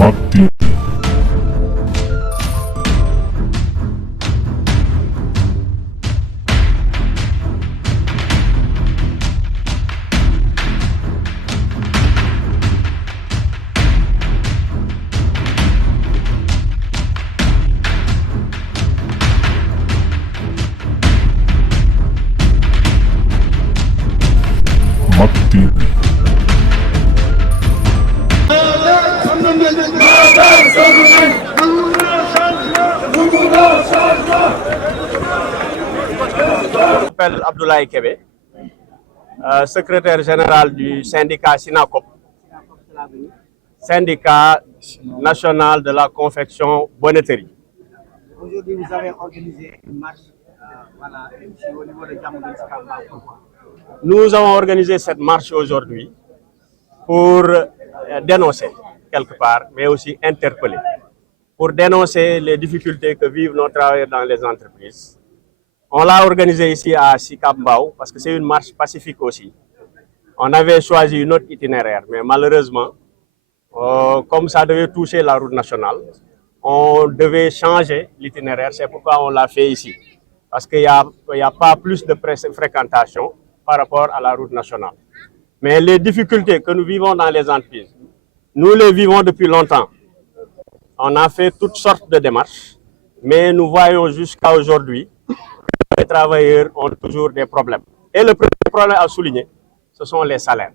Mati. Mati. Je m'appelle Abdoulaye Kébé, secrétaire général du syndicat SINACOP, syndicat national de la confection bonneterie. Aujourd'hui, vous avez organisé une marche ici au niveau de Diamaguène Sicap Mbao. Pourquoi? Nous avons organisé cette marche aujourd'hui pour dénoncer quelque part, mais aussi interpeller, pour dénoncer les difficultés que vivent nos travailleurs dans les entreprises. On l'a organisé ici à Sicap Mbao parce que c'est une marche pacifique aussi. On avait choisi une autre itinéraire, mais malheureusement, comme ça devait toucher la route nationale, on devait changer l'itinéraire. C'est pourquoi on l'a fait ici. Parce qu'il n'y a pas plus de fréquentation par rapport à la route nationale. Mais les difficultés que nous vivons dans les entreprises, nous les vivons depuis longtemps. On a fait toutes sortes de démarches, mais nous voyons jusqu'à aujourd'hui que les travailleurs ont toujours des problèmes. Et le premier problème à souligner, ce sont les salaires.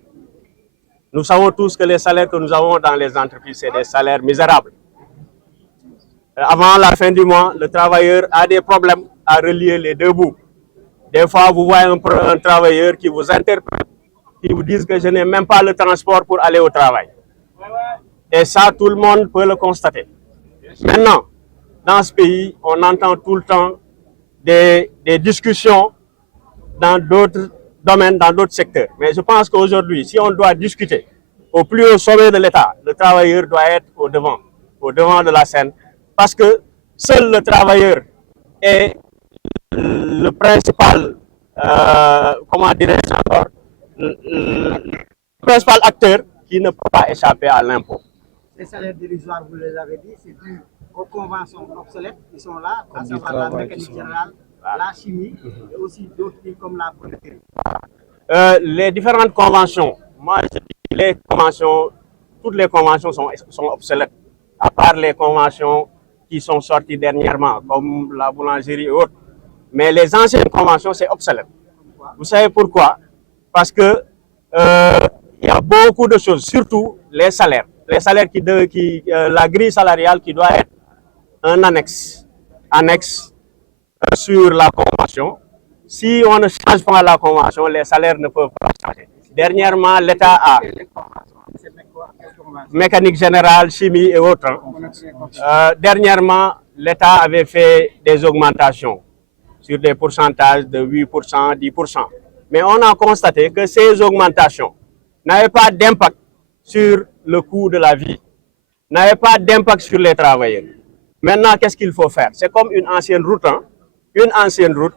Nous savons tous que les salaires que nous avons dans les entreprises, c'est des salaires misérables. Avant la fin du mois, le travailleur a des problèmes à relier les deux bouts. Des fois, vous voyez un travailleur qui vous interpelle, qui vous dit que je n'ai même pas le transport pour aller au travail. Et ça, tout le monde peut le constater. Maintenant, dans ce pays, on entend tout le temps des discussions dans d'autres domaines, dans d'autres secteurs. Mais je pense qu'aujourd'hui, si on doit discuter au plus haut sommet de l'État, le travailleur doit être au devant de la scène, parce que seul le travailleur est le principal, comment dirais-je encore, le principal acteur qui ne peut pas échapper à l'impôt. Les salaires dérisoires, vous les avez dit, c'est dû aux conventions obsolètes qui sont là, à savoir la mécanique générale, la chimie et aussi d'autres comme la bonneterie. Les différentes conventions, moi je dis toutes les conventions sont obsolètes, à part les conventions qui sont sorties dernièrement, comme la boulangerie et autres. Mais les anciennes conventions, c'est obsolète. Vous savez pourquoi? Parce que il y a beaucoup de choses, surtout les salaires. Les salaires la grille salariale qui doit être un annexe sur la convention. Si on ne change pas la convention, les salaires ne peuvent pas changer. Dernièrement, l'État a mécanique générale, chimie et autres. Dernièrement, l'État avait fait des augmentations sur des pourcentages de 8%, 10%. Mais on a constaté que ces augmentations n'avaient pas d'impact sur le coût de la vie, n'avaient pas d'impact sur les travailleurs. Maintenant, qu'est-ce qu'il faut faire? C'est comme une ancienne route, une ancienne route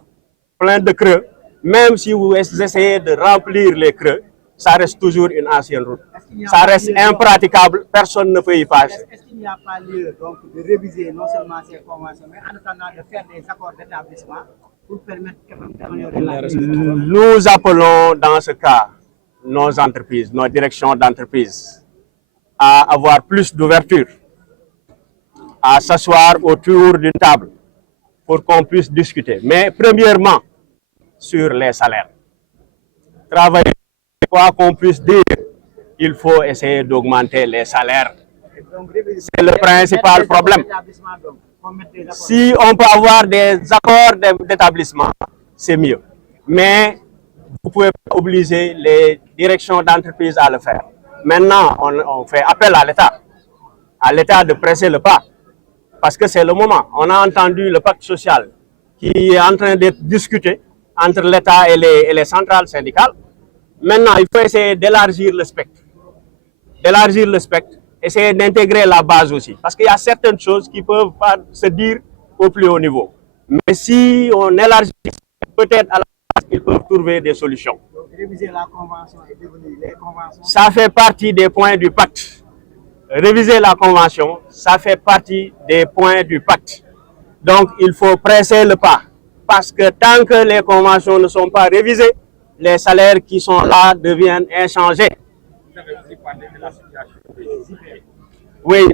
pleine de creux. Même si vous essayez de remplir les creux, ça reste toujours une ancienne route. Ça reste impraticable, personne ne peut y passer. Est-ce qu'il n'y a pas lieu donc, de réviser non seulement ces conventions, mais en attendant de faire des accords d'établissement pour permettre d'améliorer la vie? Nous appelons dans ce cas nos entreprises, nos directions d'entreprise à avoir plus d'ouverture, à s'asseoir autour d'une table pour qu'on puisse discuter. Mais premièrement, sur les salaires. Travailler, quoi qu'on puisse dire, il faut essayer d'augmenter les salaires. C'est le principal problème. Si on peut avoir des accords d'établissement, c'est mieux. Mais vous pouvez pas obliger les directions d'entreprise à le faire. Maintenant, on fait appel à l'État de presser le pas, parce que c'est le moment. On a entendu le pacte social qui est en train d'être discuté entre l'État et les centrales syndicales. Maintenant, il faut essayer d'élargir le spectre. Essayer d'intégrer la base aussi. Parce qu'il y a certaines choses qui ne peuvent pas se dire au plus haut niveau. Mais si on élargit, peut-être à la base, ils peuvent trouver des solutions. Donc, réviser la convention et devenir les conventions. Ça fait partie des points du pacte. réviser la convention, ça fait partie des points du pacte. Donc, il faut presser le pas. Parce que tant que les conventions ne sont pas révisées, les salaires qui sont là deviennent inchangés. Oui,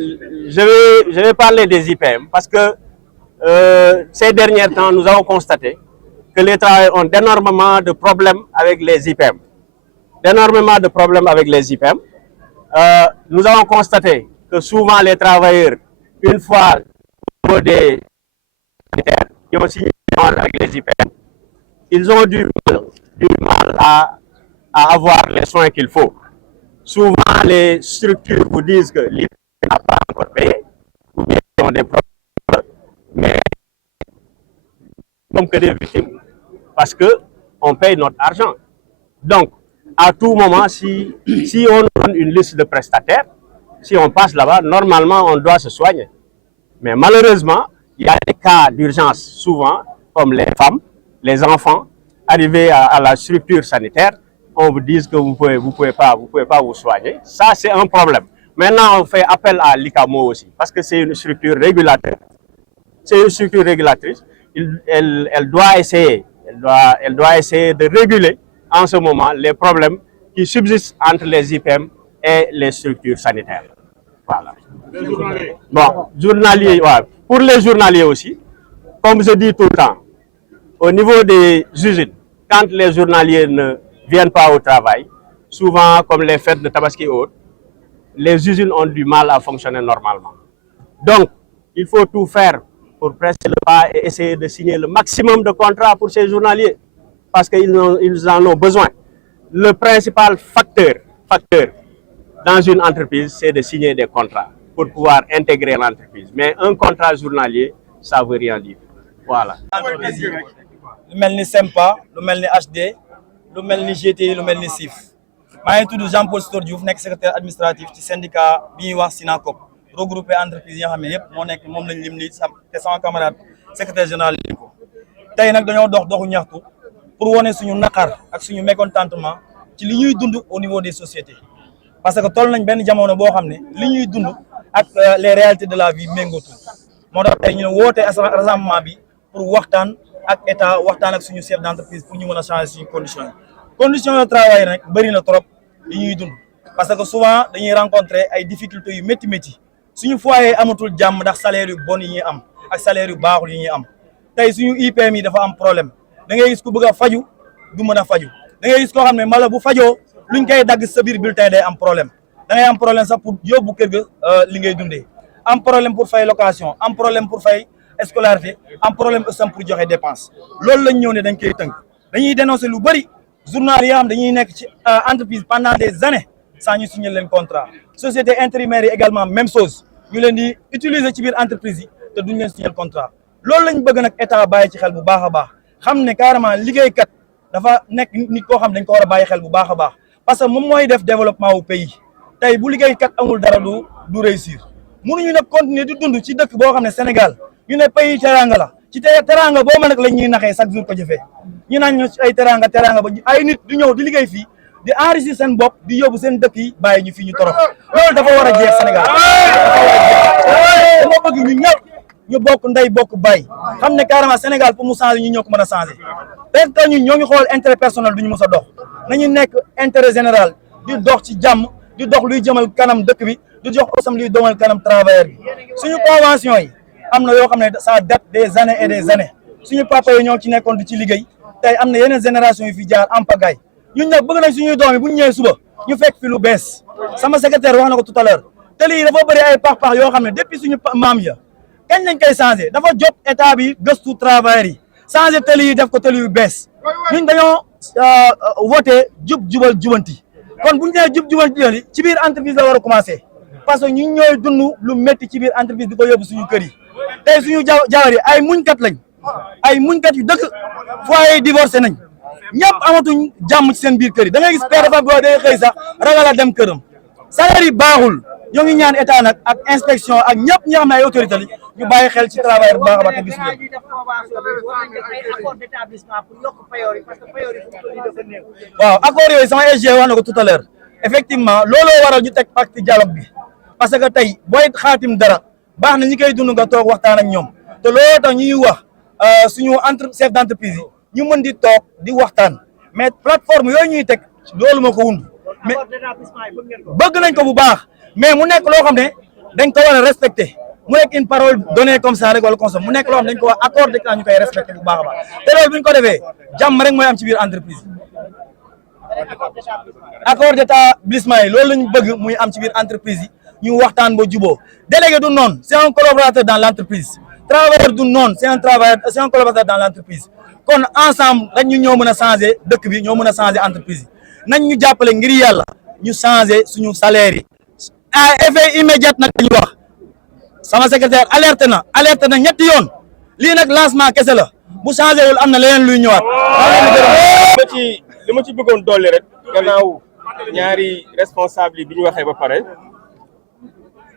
je vais parler des IPM parce que ces derniers temps, nous avons constaté que les travailleurs ont d'énormément de problèmes avec les IPM. D'énormément de problèmes avec les IPM. Nous avons constaté que souvent les travailleurs, une fois au niveau des sanitaires, qui ont signé avec les IPM, ils ont du mal à avoir les soins qu'il faut. Souvent, les structures vous disent que l'IPM n'a pas encore payé, ou bien ils ont des problèmes, mais comme que des victimes, parce qu'on paye notre argent. Donc, à tout moment, si on donne une liste de prestataires, si on passe là-bas, normalement, on doit se soigner. Mais malheureusement, il y a des cas d'urgence souvent, comme les femmes, les enfants, arrivés à la structure sanitaire, on vous dit que vous pouvez pas vous soigner. Ça, c'est un problème. Maintenant, on fait appel à l'ICAMO aussi, parce que c'est une structure régulatrice. C'est une structure régulatrice. Elle doit essayer de réguler en ce moment les problèmes qui subsistent entre les IPM et les structures sanitaires. Voilà. Bon, journaliers, ouais. Pour les journaliers aussi, comme je dis tout le temps, au niveau des usines, quand les journaliers ne viennent pas au travail, souvent comme les fêtes de Tabaski et autres, les usines ont du mal à fonctionner normalement. Donc, il faut tout faire pour presser le pas et essayer de signer le maximum de contrats pour ces journaliers, parce qu'ils en ont besoin. Le principal facteur dans une entreprise, c'est de signer des contrats pour pouvoir intégrer l'entreprise. Mais un contrat journalier, ça ne veut rien dire. Voilà. lu mel ni SEMPA lu mel ni HD lu mel ni GTI lu mel ni SIF maa ngi tudd Jean-Paul Sitor Diouf nekk secrétaire administratif ci syndicat bi ñuy wax SYNACOP regroupé entreprise yi nga xam ne yëpp moom lañ lim ni te sama camarade secrétaire général lim ko tey nag dañoo doxu ñaxtu pour wane suñu naqar ak suñu mécontentement ci li ñuy dund au niveau des sociétés parce que toll nañ benn jamono boo xam ne li ñuy dund ak les réalités de la vie méngootul moo tax tey ñu ne woote rassemblement bi pour waxtaan ak état waxtaan ak suñu chef d'entreprise pour ñu mën a changer suñu conditions de travail nag bëri na trop yi ñuy dund parce que souvent dañuy rencontrer ay difficultés yu métti suñu foyer amatul jàmm ndax salaire yu bon yi ñuy am ak salaire yu baaxul yi ñuy am tey suñu IPM yi dafa am problème da ngay gis ku bëgg a faju du mën a faju da ngay gis koo xam ne mala bu fajoo luñ koy dagg sa biir bulletin day am problème da ngay am problème sax pour yóbbu kër ga li ngay dundee am problème pour fay location am problème pour fay scolarité am problème aussi pour joxe dépense loolu lañ ñëw ne dañ koy tënk dañuy dénoncer lu bëri journal yi nga xam dañuy nekk ci entreprise pendant des années sans ñu signer leen contrat société intérimaire yi également même chose ñu leen di utiliser ci biir entreprise yi te duñ leen signer contrat loolu lañ bëgg nag état bàyyi ci xel bu baax a baax xam ne carrément liggéeykat dafa nekk nit koo xam dañ ko war a bàyyi xel bu baax a baax parce que moom mooy def développement wu pays tey bu liggéeykat amul dara du réussir mënuñu nag continuer di dund ci dëkk boo xam ne Sénégal ñu ne pays teranga la ci teranga boo ma nag lañ ñuy naxee chaque jour ko jëfee ñu naan ñu ay teranga ba ay nit du ñëw di liggéey fii di enrichir seen bopp di yóbbu seen dëkk yi bàyyi ñu fii ñu torox loolu dafa war a jeex Sénégal dama bëgg ñu ñëpp ñu bokk ndey bokk bàyyi xam ne carrément Sénégal pour mu changer ñu ñoo ko mën a changer parce que ñun ñoo ngi xool intérêt personnel du ñu mës a dox nañu nekk intérêt général di dox ci jàmm di dox luy jëmal kanam dëkk bi di jox osam luy domal kanam travailleur bi suñu convention yi am na yoo xam ne ça date des années et des années suñu papa yi ñoo ci nekkoon di ci liggéey tey am na yeneen génération yu fi jaar am pagaille ñun nag bëgg nañ suñuy doom yi bu ñu ñëwee suba ñu fekk fi lu bees sama secrétaire wax na ko tout à l'heure te lii dafa bëri ay pax yoo xam ne depuis suñu maam ya kañ lañ koy changé dafa jot état bi gëstu travailleurs yi changé tali yi def ko tali yu bees ñun dañoo voté jubal jubanti kon bu ñu nee jubanti ci biir entreprise la war a commencé parce que ñun ñooy dund lu métti ci biir entreprise di ko yóbbu suñu kër yi tey suñu jawar yi ay muñkat lañ ay muñkat yu dëkk foyer yi divorcé nañ ñëpp amatuñ jàmm ci seen biir kër yi da ngay gis père de famille boo day xëy sax ragal a dem këram salaire yi baaxul ñoo ngi ñaan état nag ak inspection ak ñëpp ñi xam ne ay autorité la ñu bàyyi xel ci travail bu baax a baax te gis waaw accord yooyu sama SG wax na ko tout à l'heure effectivement looloo waral ñu teg pacte dialogue bi parce que tey booy xaatim dara baax na ñi koy dund nga toog waxtaan ak ñoom te looloo tax ñuy wax suñu chef d'entreprise yi ñu mën di toog di waxtaan mais plateforme yooyu ñuy teg loolu moo ko wund mais bëgg nañ ko bu baax mais mu nekk loo xam ne dañ ko war a respecter mu nekk une parole donnée comme ça rek wala comme ça mu nekk loo xam dañ ko war a accordé que ñu koy respecter bu baax a baax te loolu bu ñu ko defee jàmm rek mooy am ci biir entreprise accord d'établissement yi loolu lañu bëgg muy am ci biir entreprise yi ñu waxtaan ba juboo délégué du noonu c'est un collaborateur dans l'entreprise travailleur du noonu c'est un collaborateur dans l'entreprise kon ensemble rek ñu ñoo mën a changer dëkk bi ñoo mën a changer entreprise yi nañ ñu jàppale ngir yàlla ñu changer suñu salaire yi à effet immédiat nag dañu wax sama secrétaire alerte na ñetti yoon lii nag lancement kese la bu changé wul am na leneen luy ñëwaat. li ma ci bëggoon dolli rek gannaaw ñaari responsable yi bi ñu waxee ba pare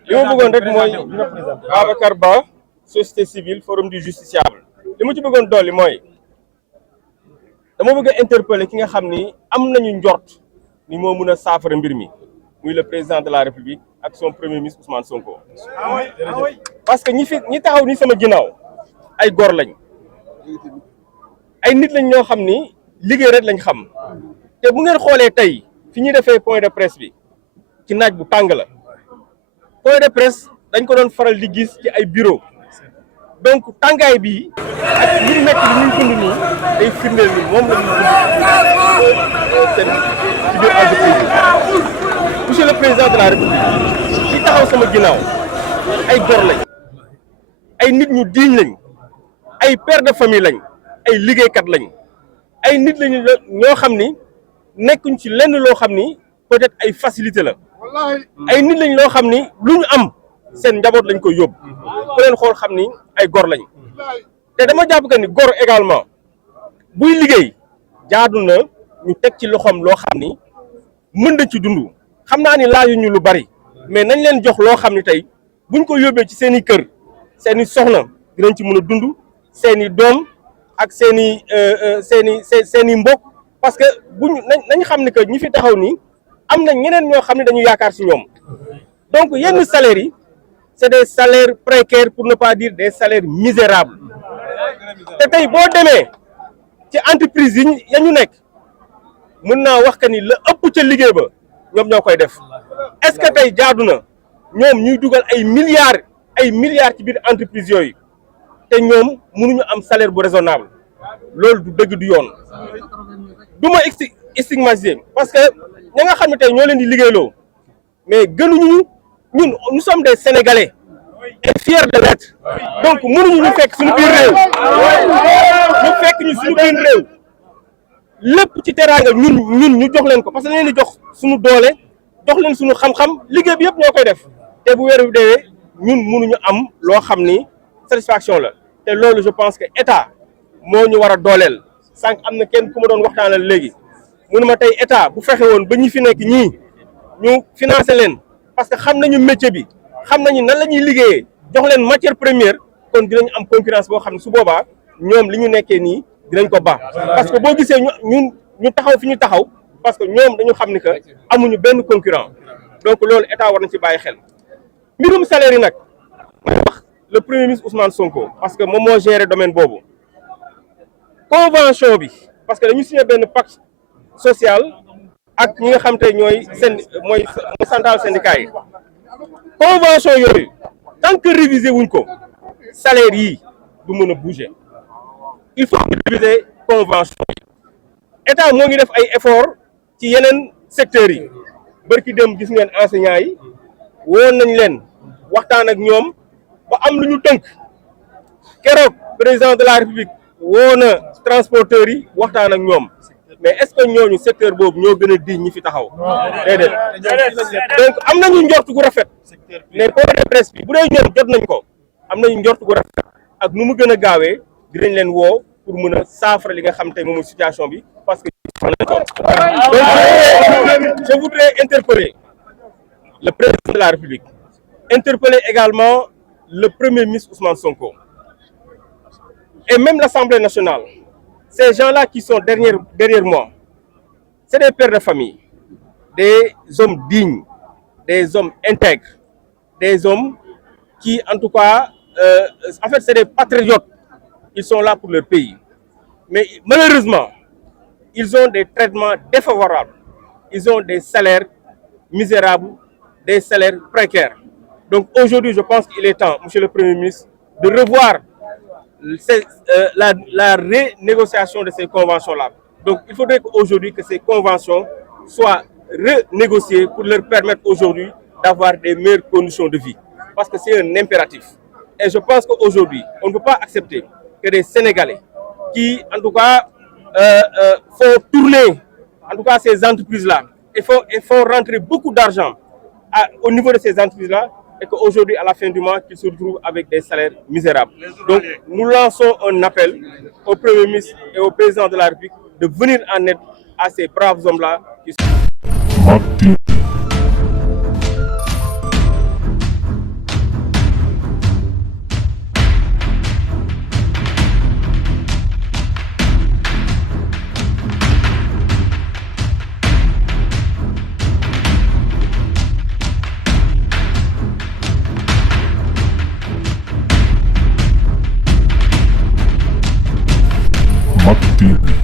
li ma bëggoon rek mooy Babacar Ba société civile forum du justiciable li ma ci bëggoon dolli mooy dama bëgg a interpeller ki nga xam ni am nañu njort ni moo mën a saafara mbir mi muy le président de la république ak son premier ministre Ousmane Sonko. parce que ñi taxaw ni sama ginnaaw ay góor lañ ay nit lañ ñoo xam ni liggéey rek lañ xam te bu ngeen xoolee tey fi ñuy defee point de presse bi ci naaj bu tàng la point de presse dañ ko doon faral di gis ci ay bureau donc tàngaay bi ak ñi nekk li ñuy dund nii day firndeel ni moom la ñuy dund seen ci biir entreprise bi monsieur le président de la république ci taxaw sama ginnaaw ay góor lañ ay nit ñu diiñ lañ ay père de famille lañ ay liggéeykat lañ ay nit lañu ñoo xam ni nekkuñ ci lenn loo xam ni peut-être ay facilité la ay nit lañ loo xam ni lu ñu am seen njaboot lañ koy yóbbu ku leen xool xam ni ay gor lañ te dama jàpp que ni gor également buy liggéey jaadu na ñu teg ci loxoom loo xam ni mën na ci dund xam naa ni laajuñu lu bari mais nañ leen jox loo xam ni tey buñ ko yóbbee ci seen i kër seen i soxna dinañ ci mën a dund seen i doom ak seen i mbokk parce que buñ nañ xam ni que ñi fi taxaw nii am na ñeneen ñoo xam ne dañu yaakaar ci ñoom donc yenn salaires yi c'est des salaires précaires pour ne pas dire des salaires misérables te tey boo demee ci entreprise yi ya ñu nekk mën naa wax que ni la ëpp ca liggéey ba ñoom ñoo koy def est-ce que tey jaadu na ñoom ñuy dugal ay milliards ci biir entreprise yooyu te ñoom mënuñu am salaire bu raisonnable loolu du dëgg du yoon du ma stigmatiser parce que ña nga xam ne tey ñoo leen di liggéeyloo mais gënuñu ñun nous sommes des Sénégalais et fiers de l'être donc mënuñu ñu fekk suñu biir réew lépp ci teraanga ñun ñu jox leen ko parce que leen di jox suñu doole jox leen suñu xam-xam liggéey bi yëpp ñoo koy def te bu weer bi deewee ñun mënuñu am loo xam ni satisfaction la te loolu je pense que état moo ñu war a dooleel sànq am na kenn ku ma doon waxtaanal léegi mënu ma tey état bu fexe woon ba ñi fi nekk ñii ñu financer leen parce que xam nañu métier bi xam nañu nan la ñuy liggéeyee jox leen matière première kon dinañ am concurrence boo xam ne su boobaa ñoom li ñu nekkee nii dinañ ko baax parce que boo gisee ñu taxaw fi ñu taxaw parce que ñoom dañu xam ni que amuñu benn concurrent donc loolu état war na ci bàyyi xel mbirum salaire yi nag may wax le premier ministre Ousmane Sonko parce que moom moo géré domaine boobu convention bi parce que dañu signé benn pacte social ak ñi nga xam te mooy central syndicat yi convention yooyu tant que révisé wuñ ko salaire yi du mën a bouger il faut que réviser convention yi état moo ngi def ay effort ci yeneen secteurs yi bërki dem gis ngeen enseignants yi woon nañ leen waxtaan ak ñoom ba am lu ñu tënk keroog président de la république woo na transporteurs yi waxtaan ak ñoom mais est-ce que ñooñu secteur boobu ñoo gën a di ñi fi taxaw déedéet donc am nañu njort gu rafet mais point de presse bi bu dee ñoom jot nañ ko am nañu njort gu rafet ak nu mu gën a gaawee dinañ leen woo pour mën a saafara li nga xam tey moom situation bi parce que donc je voudrais interpeller le président de la République interpeller également le premier ministre Ousmane Sonko et même l'Assemblée nationale. Ces gens-là qui sont derrière moi, c'est des pères de famille, des hommes dignes, des hommes intègres, des hommes qui, en tout cas, en fait, c'est des patriotes. Ils sont là pour leur pays. Mais malheureusement, ils ont des traitements défavorables. Ils ont des salaires misérables, des salaires précaires. Donc aujourd'hui, je pense qu'il est temps, Monsieur le Premier ministre, de revoir la renégociation de ces conventions-là. Donc il faudrait qu'aujourd'hui que ces conventions soient renégociées pour leur permettre aujourd'hui d'avoir des meilleures conditions de vie. Parce que c'est un impératif. Et je pense qu'aujourd'hui, on ne peut pas accepter que des Sénégalais qui, en tout cas, font tourner, en tout cas, ces entreprises-là et font rentrer beaucoup d'argent au niveau de ces entreprises-là, et qu'aujourd'hui, à la fin du mois, qu'ils se retrouvent avec des salaires misérables. Donc, nous lançons un appel au Premier ministre et au Président de la République de venir en aide à ces braves hommes-là qui sont... Mak TV.